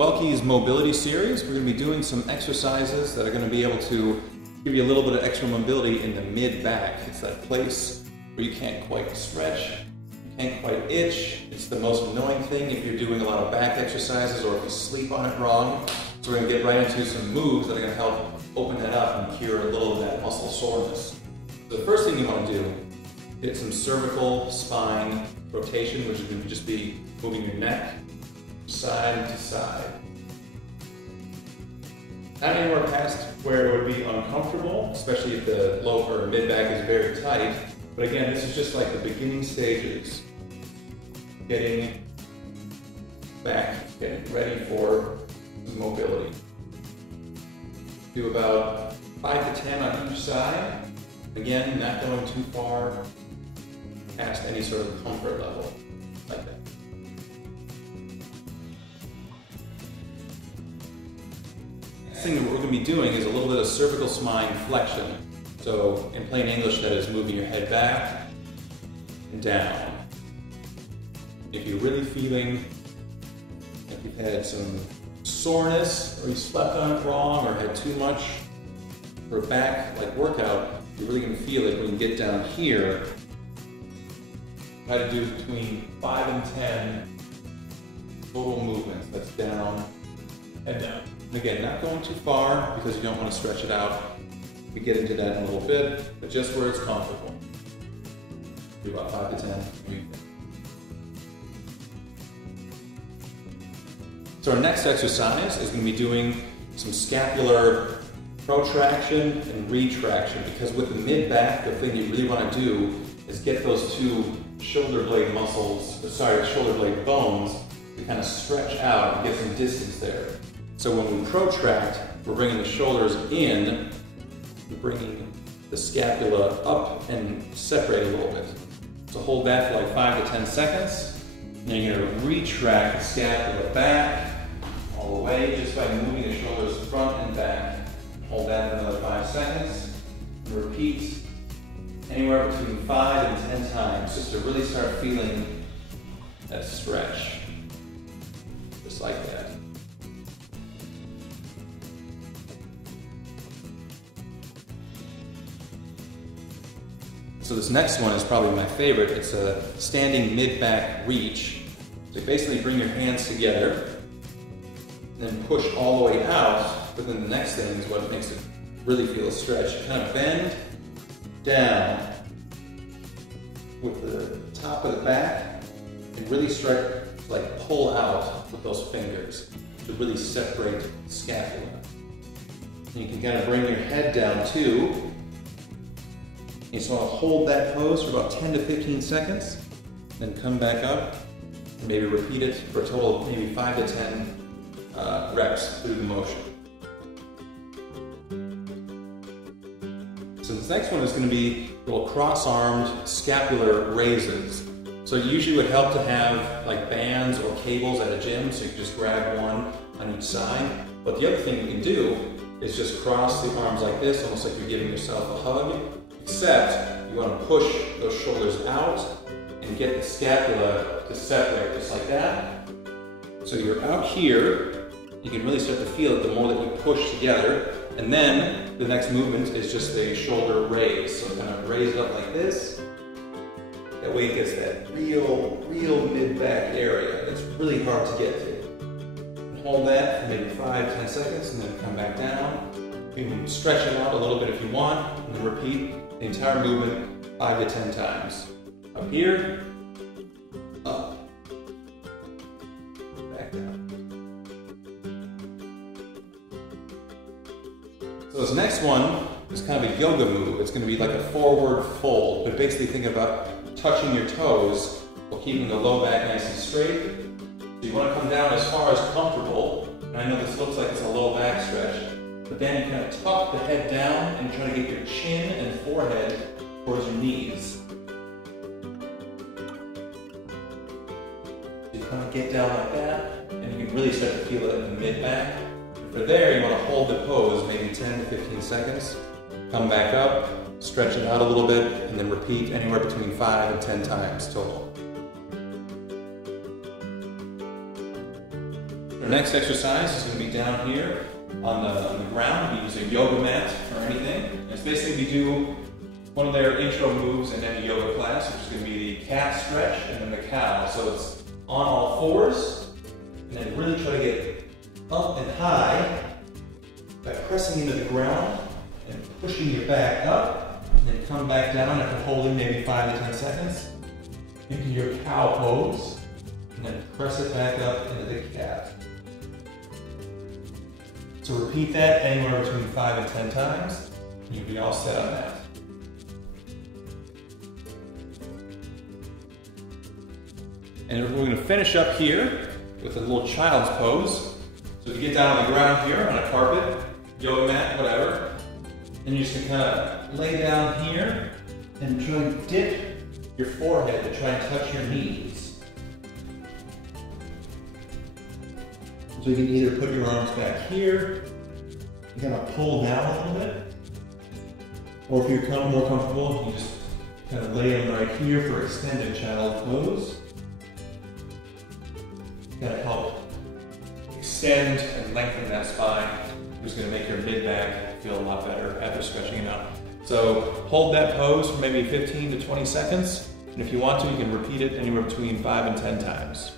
Wellki's mobility series, we're going to be doing some exercises that are going to be able to give you a little bit of extra mobility in the mid-back. It's that place where you can't quite stretch, you can't quite itch. It's the most annoying thing if you're doing a lot of back exercises or if you sleep on it wrong. So we're going to get right into some moves that are going to help open that up and cure a little of that muscle soreness. So the first thing you want to do, get some cervical spine rotation, which is going to just be moving your neck side to side. Not anywhere past where it would be uncomfortable, especially if the lower or mid back is very tight. But again, this is just like the beginning stages. Getting back, getting ready for mobility. Do about 5 to 10 on each side. Again, not going too far past any sort of comfort level, like that. Next thing that we're going to be doing is a little bit of cervical spine flexion. So in plain English, that is moving your head back and down. If you're really feeling like you've had some soreness, or you slept on it wrong, or had too much for a back like workout, you're really going to feel it when you get down here. Try to do between 5 and 10 total movements. That's down and down. And again, not going too far because you don't want to stretch it out. We get into that in a little bit, but just where it's comfortable. Do about 5 to 10 movements. So our next exercise is going to be doing some scapular protraction and retraction, because with the mid-back, the thing you really want to do is get those two shoulder blade muscles, shoulder blade bones to kind of stretch out and get some distance there. So when we protract, we're bringing the shoulders in, we're bringing the scapula up and separate a little bit. So hold that for like 5 to 10 seconds. And then you're going to retract the scapula back all the way just by moving the shoulders front and back. Hold that for another 5 seconds. And repeat anywhere between 5 and 10 times just to really start feeling that stretch. Just like that. So this next one is probably my favorite. It's a standing mid-back reach. So you basically bring your hands together, then push all the way out, but then the next thing is what makes it really feel a stretch. Kind of bend down with the top of the back and really start to like pull out with those fingers to really separate the scapula. And you can kind of bring your head down too. You just want to hold that pose for about 10 to 15 seconds, then come back up and maybe repeat it for a total of maybe 5 to 10 reps through the motion. So this next one is going to be little cross-armed scapular raises. So it usually would help to have like bands or cables at a gym, so you can just grab one on each side. But the other thing you can do is just cross the arms like this, almost like you're giving yourself a hug, except you want to push those shoulders out and get the scapula to separate just like that. So you're out here. You can really start to feel it the more that you push together. And then the next movement is just a shoulder raise. So kind of raise it up like this. That way it gets that real mid-back area. It's really hard to get to. And hold that for maybe 5 to 10 seconds and then come back down. You can stretch it out a little bit if you want, and then repeat the entire movement 5 to 10 times. Up here, up, back down. So this next one is kind of a yoga move. It's going to be like a forward fold, but basically think about touching your toes while keeping the low back nice and straight. So you want to come down as far as comfortable. And I know this looks like it's a low back stretch, but then you kind of tuck the head down and try to get your chin and forehead towards your knees. So you kind of get down like that, and you can really start to feel it in the mid-back. For there, you want to hold the pose maybe 10 to 15 seconds. Come back up, stretch it out a little bit, and then repeat anywhere between 5 and 10 times total. Our next exercise is going to be down here on the ground. You use a yoga mat or anything. And it's basically you do one of their intro moves in any yoga class, which is going to be the cat stretch and then the cow. So it's on all fours, and then really try to get up and high by pressing into the ground and pushing your back up, and then come back down after holding maybe 5 to 10 seconds into your cow pose, and then press it back up into the cat. So repeat that anywhere between 5 and 10 times, and you'll be all set on that. And we're going to finish up here with a little child's pose. So if you get down on the ground here on a carpet, yoga mat, whatever, and you're just going to kind of lay down here and try and dip your forehead to try and touch your knees. So you can either put your arms back here, you kind of pull down a little bit, or if you're more comfortable, you just kind of lay them right here for extended child pose. Going to help extend and lengthen that spine, which is going to make your mid-back feel a lot better after stretching it out. So hold that pose for maybe 15 to 20 seconds, and if you want to, you can repeat it anywhere between 5 and 10 times.